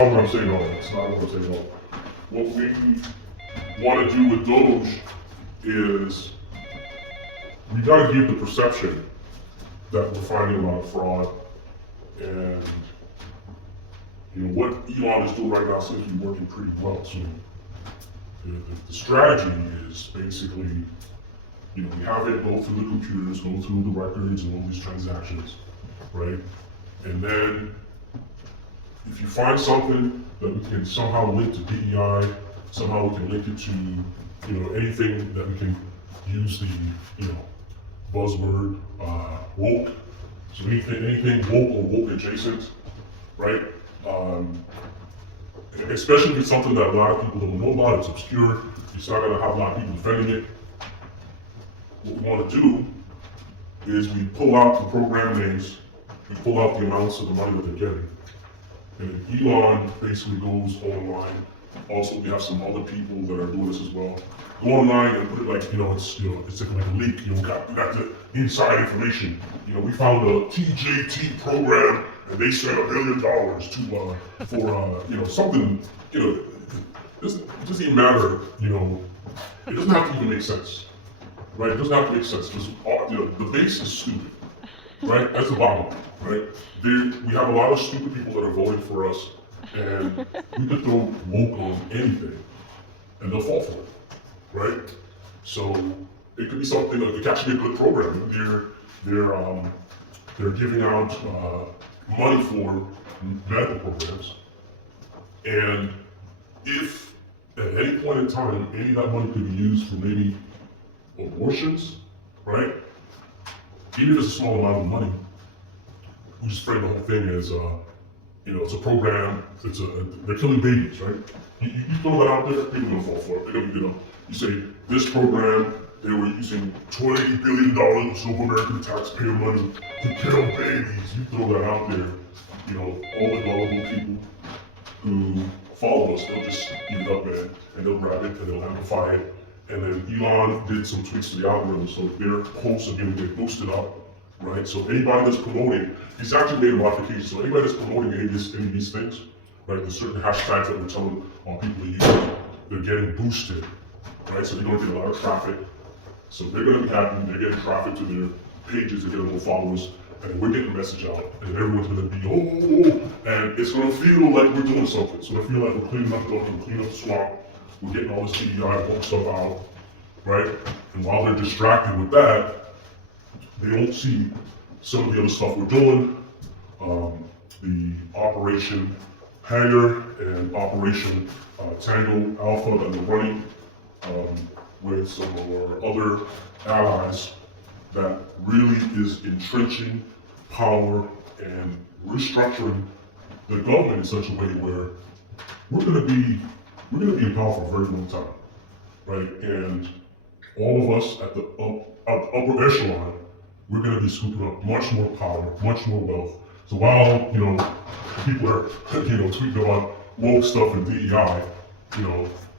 Not what I'm saying all. That's not what I'm saying all. What we want to do with DOGE is we got to give the perception that we're finding a lot of fraud, and what Elon is doing right now seems to be working pretty well. So the strategy is basically, we have it go through the computers, go through the records and all these transactions, right? And then if you find something that we can somehow link to DEI, somehow we can link it to, anything that we can use the, buzzword, woke. So anything woke or woke adjacent, right? Especially if it's something that a lot of people don't know about, it's obscure, it's not gonna have a lot of people defending it. What we wanna do is we pull out the program names, we pull out the amounts of the money that they're getting. And then Elon basically goes online. Also, we have some other people that are doing this as well. Go online and put it like, it's like a leak. We got the inside information. We found a TJT program, and they spent $1 billion to for something. It doesn't even matter. It doesn't have to even make sense, right? It doesn't have to make sense because the base is stupid, right? That's the bottom line, right? We have a lot of stupid people that are voting for us, and we could throw woke on anything, and they'll fall for it, right? So it could be something like it could actually be a good program. They're giving out money for medical programs, and if at any point in time any of that money could be used for maybe abortions, right? Even if it's a small amount of money, we just frame the whole thing as it's a program. They're killing babies, right? You throw that out there, people are gonna fall for it. They're gonna, you say this program, they were using $20 billion of American taxpayer money to kill babies. You throw that out there, all the gullible people who follow us, they'll just eat it up, man, and they'll grab it and they'll amplify it. And then Elon did some tweaks to the algorithm, so their posts are gonna get boosted up, right? So anybody that's promoting, he's actually made a modification. So anybody that's promoting any of these things, right? There's certain hashtags that we're telling people to use, they're getting boosted, right? So they're gonna get a lot of traffic. So they're gonna be happy, they're getting traffic to their pages, they're getting more followers, and we're getting the message out, and everyone's gonna be, and it's gonna feel like we're doing something. So I feel like we're cleaning up we're cleaning up the swamp, we're getting all this DEI woke stuff out, right? And while they're distracted with that, they won't see some of the other stuff we're doing, the Operation Hanger and Operation Tango Alpha that we're running with some of our other allies that really is entrenching power and restructuring the government in such a way where we're gonna be in power for a very long time, right? And all of us at the upper echelon, we're gonna be scooping up much more power, much more wealth. So while, people are, tweeting about woke stuff and DEI,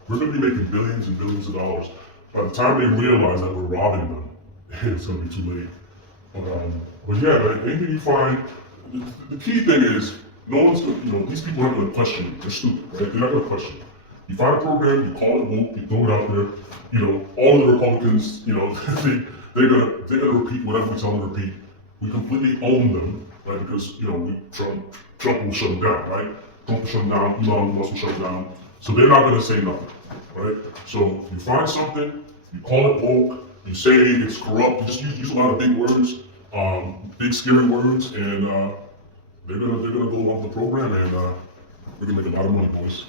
we're gonna be making billions and billions of dollars. By the time they realize that we're robbing them, it's gonna be too late. But yeah, anything you find, the key thing is, no one's gonna, these people aren't gonna question it. They're stupid, right? They're not gonna question it. You find a program, you call it woke, you throw it out there, all the Republicans, they're gonna repeat whatever we tell them to repeat. We completely own them, right? Because Trump will shut them down, right? Trump will shut them down, Elon Musk will shut them down. So they're not gonna say nothing, right? So you find something, you call it woke, you say it's corrupt, you just use a lot of big words, big scary words, and they're gonna go along with the program, and we're gonna make a lot of money, boys.